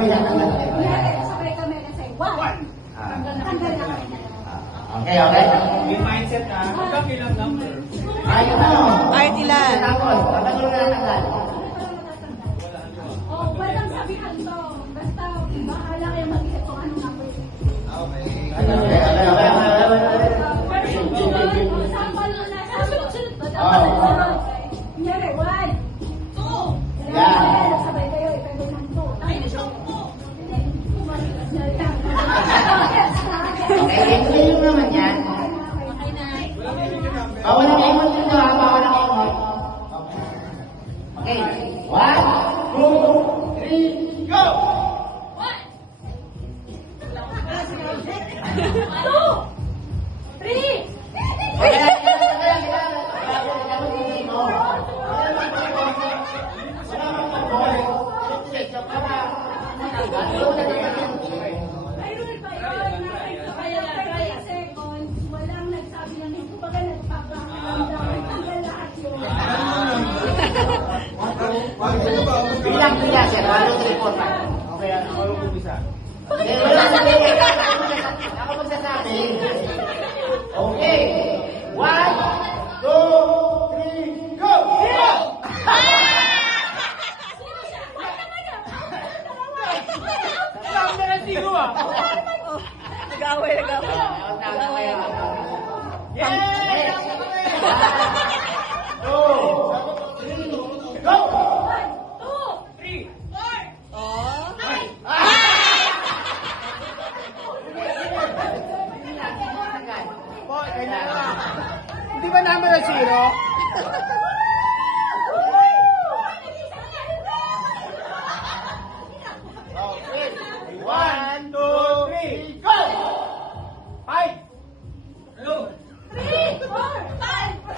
Sabay na tanggal. Sabay kami na say, one. Tanggal na kami. Okay, okay. Yung mindset na, magkakilang number. Ay, ano? Kahit ilan. Tapos, tanggal na tanggal. Oh, walang sabihan to. Basta, bahala kayo mag-isip kung anong number. Sample mo na. Sunod-sunod ba? Kunyari, one, two. Sabay kayo, ipagay ng two. Ay, isang two. Okay, ito yung naman yan. Bawal ang emot dito ha, bawal ang emot. Okay, 1, 2, 3, go! 2, 3. May rule pa yun. Kaya 30 seconds, walang nagsabi ng hindi. Kumbaga nagpapakamdam. Tanggal lahat yun. Bilang bilang siya, 1, 2, 3, 4, 5. Okay, ako yung umpisa. Ako magsasabi. Okay. 1, 2, 3, go! Alam na lang sigo ah! Nag-away. Yes! 2, 3, go! 3! Oh. Po, kanya na. Hindi ba number na zero? Okay. 1, 2, 3, go! 5! Hello? 3, 4, 5.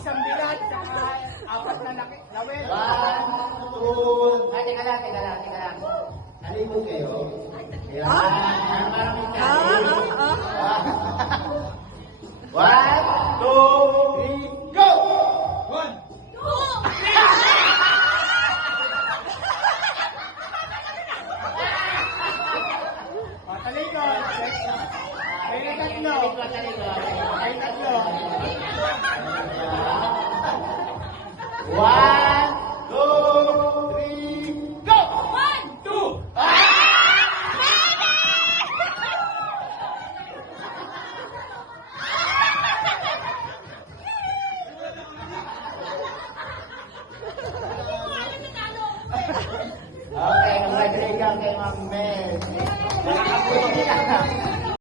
Isang bilat, saka apat na lawel. 1, 2, teka lang. Nalimod kayo? One, two, three, go! 1, patalikod. Ay, tatlo. One, two, three, go! 1, 2! Okay, congratulations kay Ma'am Mel. Nakakabuti ka.